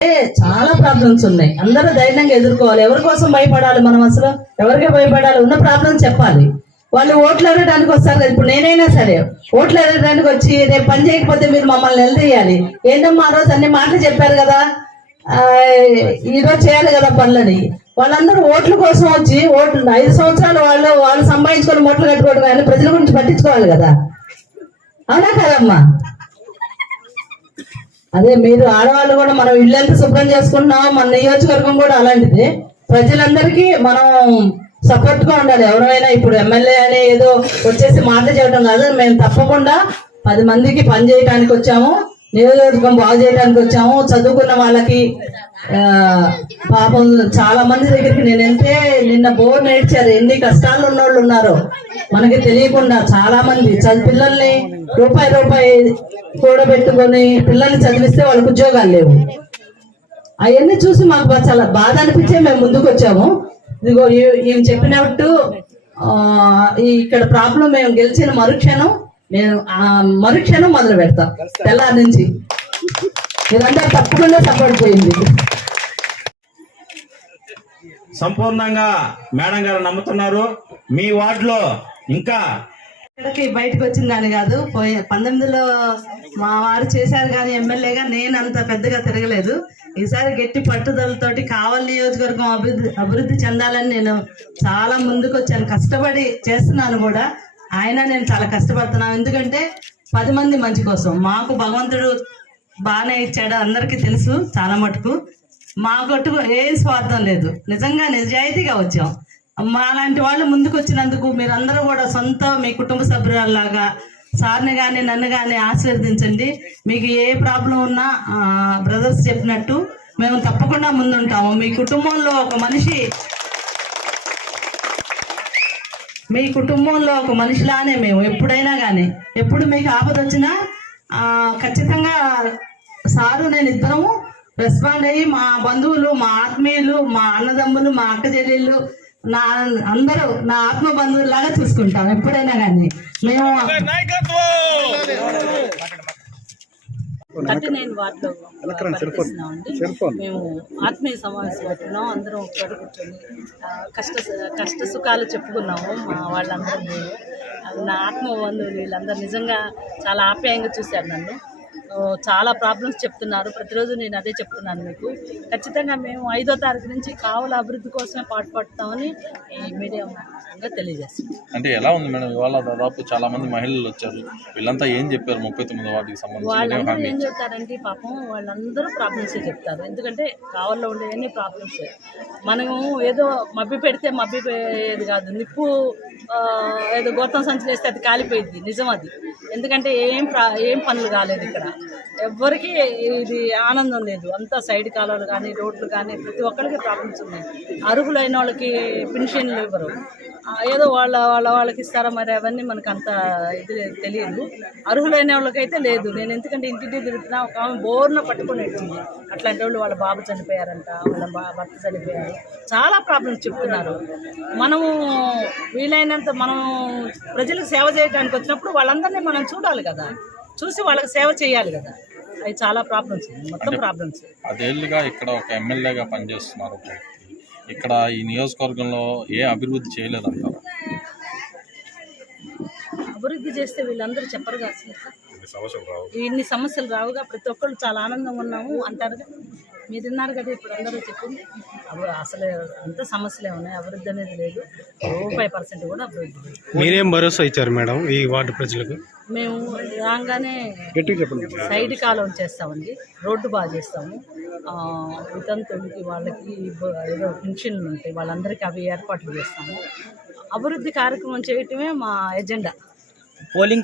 చాలా ప్రాబ్లమ్స్ ఉన్నాయి. అందరూ ధైర్యంగా ఎదుర్కోవాలి. ఎవరి కోసం భయపడాలి మనం? అసలు ఎవరికి భయపడాలి? ఉన్న ప్రాబ్లమ్స్ చెప్పాలి. వాళ్ళు ఓట్లు అడగడానికి వస్తారు కదా. ఇప్పుడు నేనైనా సరే ఓట్లు అడగడానికి వచ్చి రేపు పని చేయకపోతే మీరు మమ్మల్ని నిలదీయాలి. ఏంటమ్మా ఆ రోజు అన్ని మాటలు చెప్పారు కదా, ఈరోజు చేయాలి కదా పనులని. వాళ్ళందరూ ఓట్ల కోసం వచ్చి ఓట్లు 5 సంవత్సరాలు వాళ్ళు సంపాదించుకొని ఓట్లు కట్టుకోవడం కానీ ప్రజల గురించి పట్టించుకోవాలి కదా. అవునా కదమ్మా? అదే మీరు ఆడవాళ్ళు కూడా మనం ఇల్లు ఎంత శుభ్రం చేసుకుంటున్నాం, మన నియోజకవర్గం కూడా అలాంటిది. ప్రజలందరికీ మనం సపోర్ట్ గా ఉండాలి. ఎవరైనా ఇప్పుడు ఎమ్మెల్యే అని ఏదో వచ్చేసి మాట చేయడం కాదు. మేము తప్పకుండా 10 మందికి పని చేయడానికి వచ్చాము, నియోజకవర్గం బాగు చేయడానికి వచ్చాము. చదువుకున్న వాళ్ళకి పాపం చాలా మంది దగ్గరికి నేను వెళ్తే నిన్న బోర్ నేర్చారు. ఎన్ని కష్టాలు ఉన్నోళ్ళు ఉన్నారో మనకి తెలియకుండా. చాలా మంది పిల్లల్ని రూపాయి కూడబెట్టుకొని పిల్లల్ని చదివిస్తే వాళ్ళకి ఉద్యోగాలు లేవు. అవన్నీ చూసి మాకు చాలా బాధ అనిపించే మేము ముందుకు వచ్చాము. ఇదిగో ఈమె చెప్పినట్టు ఇక్కడ ప్రాబ్లం మేము గెలిచిన మరుక్షణం నేను మరుక్షణం మొదలు పెడతాం. తెల్లారి నుంచి మీరంతా తప్పకుండా సపోర్ట్ చేయండి. సంపూర్ణంగా మేడం గారు నమ్ముతున్నారు. మీ వార్డులో ఇంకా ఇక్కడికి బయటకు వచ్చిందని కాదు, 19లో మా వారు చేశారు కానీ ఎమ్మెల్యేగా నేను అంత పెద్దగా తిరగలేదు. ఈసారి గట్టి పట్టుదలతోటి కావలి నియోజకవర్గం అభివృద్ధి చెందాలని నేను చాలా ముందుకు వచ్చాను. కష్టపడి చేస్తున్నాను కూడా. నేను చాలా కష్టపడుతున్నాను. ఎందుకంటే 10 మంది మంచి కోసం. మాకు భగవంతుడు బాగానే ఇచ్చాడు, అందరికీ తెలుసు. చాలా మటుకు మా గట్టుకు ఏం స్వార్థం లేదు. నిజంగా నిజాయితీగా వచ్చాం. మా లాంటి వాళ్ళు ముందుకు వచ్చినందుకు మీరందరూ కూడా సొంత మీ కుటుంబ సభ్యులాగా సార్ని కానీ నన్ను కానీ ఆశీర్వదించండి. మీకు ఏ ప్రాబ్లం ఉన్నా బ్రదర్స్ చెప్పినట్టు మేము తప్పకుండా ముందుంటాము. మీ కుటుంబంలో ఒక మనిషిలానే మేము ఎప్పుడైనా కానీ, ఎప్పుడు మీకు ఆపద వచ్చినా ఖచ్చితంగా సారు నేను ఇద్దరము రెస్పాండ్ అయ్యి మా బంధువులు, మా ఆత్మీయులు, మా అన్నదమ్ములు, మా అక్క చెల్లెళ్ళు, అందరూ నా ఆత్మ బంధువులాగా చూసుకుంటాం ఎప్పుడైనా కానీ. మేము 39 వార్డులో మేము ఆత్మీయ సమావేశం పెట్టుకున్నాం. అందరం ఒకటి కూర్చొని కష్ట సుఖాలు చెప్పుకున్నాము. మా వాళ్ళందరూ మేము నా ఆత్మ బంధువులు వీళ్ళందరూ నిజంగా చాలా ఆప్యాయంగా చూశారు నన్ను. చాలా ప్రాబ్లమ్స్ చెప్తున్నారు. ప్రతిరోజు నేను అదే చెప్తున్నాను మీకు. ఖచ్చితంగా మేము 5వ తారీఖు నుంచి కావలి అభివృద్ధి కోసమే పాటుపడతామని ఈ మీడియా తెలియజేస్తాం. అంటే ఎలా ఉంది మేడం? ఇవాళ దాదాపు చాలా మంది మహిళలు వచ్చారు. వీళ్ళంతా ఏం చెప్పారు? 39 వార్డుకి సంబంధించి వాళ్ళందరూ ఏం చెప్తారంటే పాపం వాళ్ళందరూ ప్రాబ్లమ్సే చెప్తారు. ఎందుకంటే కావల్లో ఉండే అన్ని ప్రాబ్లమ్సే. మనము ఏదో మబ్బి పెడితే మబ్బి పోయేది కాదు. నిప్పు ఏదో గోతం సంచులు వేస్తే అది కాలిపోయింది. నిజం అది. ఎందుకంటే ఏం పనులు కాలేదు ఇక్కడ. ఎవ్వరికి ఇది ఆనందం లేదు. అంతా సైడ్ కాలువలు కానీ రోడ్లు కానీ ప్రతి ఒక్కరికి ప్రాబ్లమ్స్ ఉన్నాయి. అర్హులైన వాళ్ళకి పెన్షన్లు ఇవ్వరు. ఏదో వాళ్ళకి ఇస్తారా మరి అవన్నీ మనకు అంత ఇది తెలియదు. అర్హులైన వాళ్ళకైతే లేదు. నేను ఎందుకంటే ఇంటింటి తిరుగుతున్నా, ఒక ఆమె బోర్న పట్టుకొని వచ్చింది. అట్లాంటి వాళ్ళు వాళ్ళ బాబు చనిపోయారంట, వాళ్ళ భర్త చనిపోయారు. చాలా ప్రాబ్లమ్స్ చెప్తున్నారు. మనము వీలైనంత మనం ప్రజలకు సేవ చేయడానికి వచ్చినప్పుడు వాళ్ళందరినీ మనం చూడాలి కదా, చూసి వాళ్ళకి సేవ చేయాలి కదా. అవి చాలా ప్రాబ్లమ్స్, మొత్తం ప్రాబ్లమ్స్. 10 ఏళ్ళుగా ఇక్కడ ఒక ఎమ్మెల్యేగా పనిచేస్తున్నారు. ఇక్కడ ఈ నియోజకవర్గంలో ఏ అభివృద్ధి చేయలేదంటారు? అభివృద్ధి చేస్తే వీళ్ళందరూ చెప్పరు కదా, ఇన్ని సమస్యలు రావుగా. ప్రతి ఒక్కళ్ళు చాలా ఆనందంగా ఉన్నాము అంటారుగా. మీరు విన్నారు కదా ఇప్పుడు అందరూ చెప్పింది. అసలు అంత సమస్యలే ఉన్నాయి, అభివృద్ధి అనేది లేదు. 5% కూడా అభివృద్ధి లేదు. మీరేం భరోసా ఇచ్చారు మేడం ఈ వార్డు ప్రజలకు? మేము రాగానే సైడ్ కాలువలు చేస్తామండి, రోడ్డు బాగా చేస్తాము. వితంతులకి వాళ్ళకి ఏదో పెన్షన్లు ఉంటాయి, వాళ్ళందరికీ అవి ఏర్పాట్లు చేస్తాము. అభివృద్ధి కార్యక్రమం చేయటమే మా ఎజెండా. పోలింగ్